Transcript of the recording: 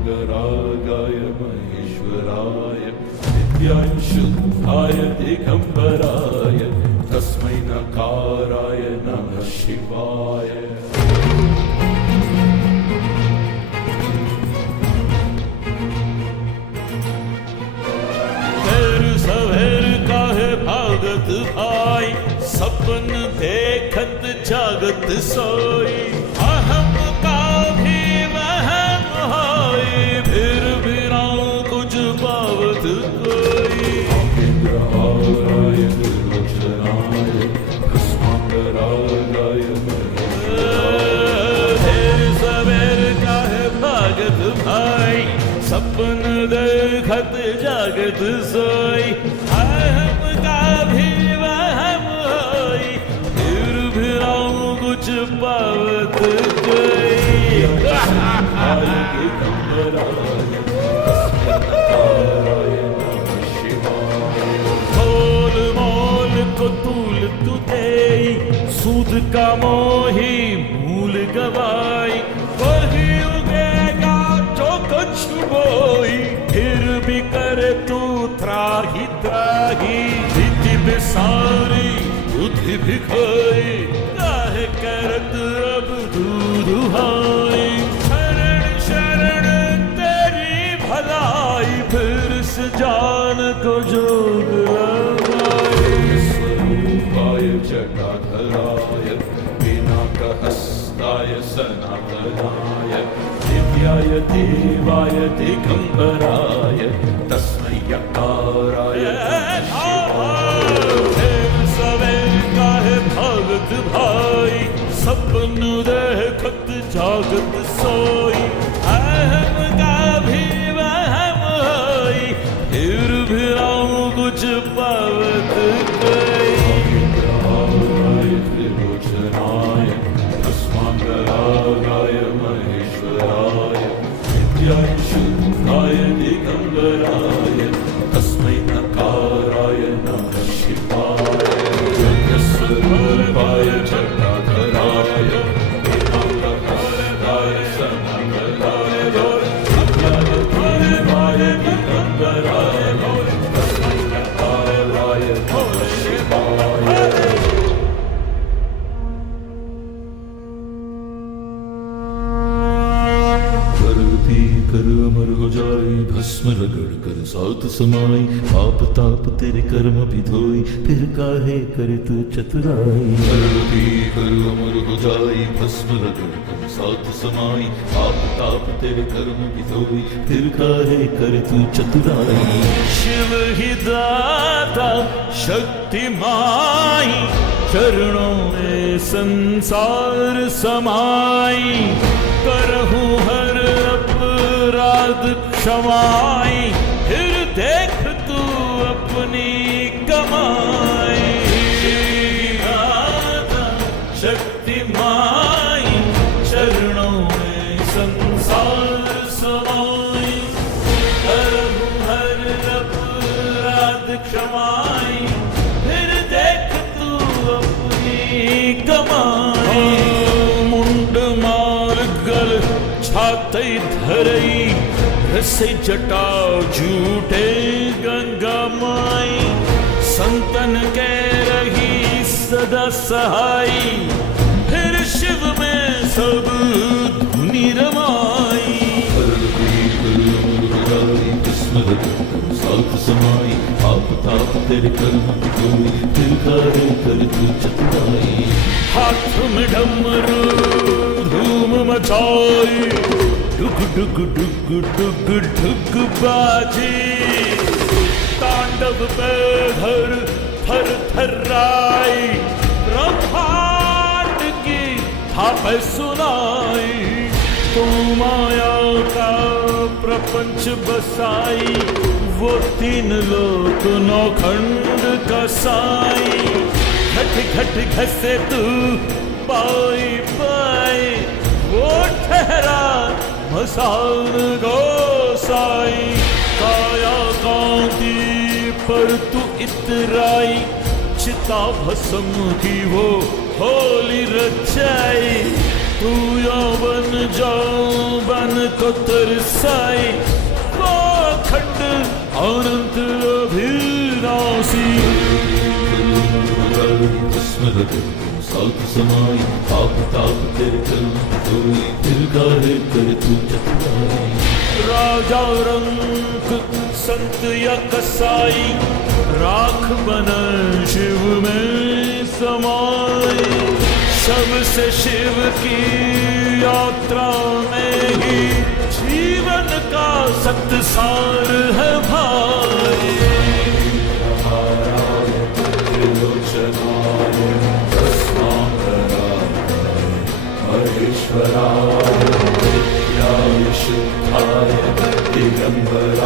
शुभांगरागाय महेश्वराय नित्यांशुद्धाय दिगंबराय तस्मै नकाराय नमः शिवाय। भाई सपन देखत जागत सोई, अहम का भी वहम होई, फिर भी ना कुछ पावत कोई। इंद्राय त्रिलोचनाय भस्मांगरागाय देर सवेर का है भागत भाई, सपन देखत जागत सोई, अहम का भी वहम होई, फिर भी राम कुछ पावत कोई। मोल मोल को तूल तू देई, सूद का मोही मूल गवाई, वही उगेगा जो कुछ बोई, फिर भी करे तू त्राही त्राही। सारी बुद्धि भी खोई, काहे करत अब दुहाई, शरण शरण तेरी भलाई, फिर से जान को जोग लगाए। स्वरूपाय जटाधराय पिनाकहस्ताय सनातनाय दिव्याय देवाय दिगंबराय तस्मै यकाराय भाई, सपन देखत जागत सोई, अहम का भी वहम होई, फिर भी राम कुछ पावत कोई। इंद्राय त्रिलोचनाय भस्मांगरागाय महेश्वराय नित्यांशुद्धाय दिगंबराय तस्मै नकाराय नमः शिवाय। स्वरूपाय जटाधराय पिनाकहस्ताय सनातनाय दिव्याय देवाय दिगंबराय तस्मै नकाराय नमः शिवाय। कर अमर हो जाए, भस्म रगड़ कर सात समाई, पाप ताप तेरे कर्म भी धोई, फिर काहे करे तू चतुराई। कर अमर हो जाए, भस्म रगड़ कर सात समाई, पाप ताप तेरे कर्म भी धोई, फिर काहे करे तू चतुराई। शिव ही दाता शक्ति माई, चरणों में संसार समाई, करहूं हर अपराध क्षमाई, फिर देख तू अपनी कमाई। शक्ति माई चरणों में संसार समाई, करहूं हर अपराध क्षमाई, फिर देख तू अपनी कमाई। मुंड मार गल छाते धरई, रसे जटा झूठे गंगा माई, संतन के रही सदा सहाई, फिर शिव में सब धुनि रमाई। साथ समाई, आप ताप तेरे कर्म की धोई, फिर काहे कर तू चतुराई। हाथ में डमरू धूम मचाई, डुग डुग डुग डुग डुग बाजी, तांडव पे घर थर थर्राई, ब्रह्मांड की थाप सुनाई। तू माया का प्रपंच बसाई, वो तीन लोक नौखंड का साई, घट घट घसे तू पाई पाई, वो ठहरा मसान गोसाई। काया कांति पर तू इतराई, चिता भस्म की वो होली रचाई, तू यौवन जौवन को तरसाए, वो अखंड अनंत अभिनाशी। भस्म रगड़ सात समाई, पाप ताप तेरे कर्म धोई, फिर काहे करे तू चतुराई। राजा रंक संत या कसाई, राख बन शिव में समाई। सबसे शिव की यात्रा में ही जीवन का सत्सार है भाई। महेश्वराय, नित्याय शुद्धाय, दिगंबराय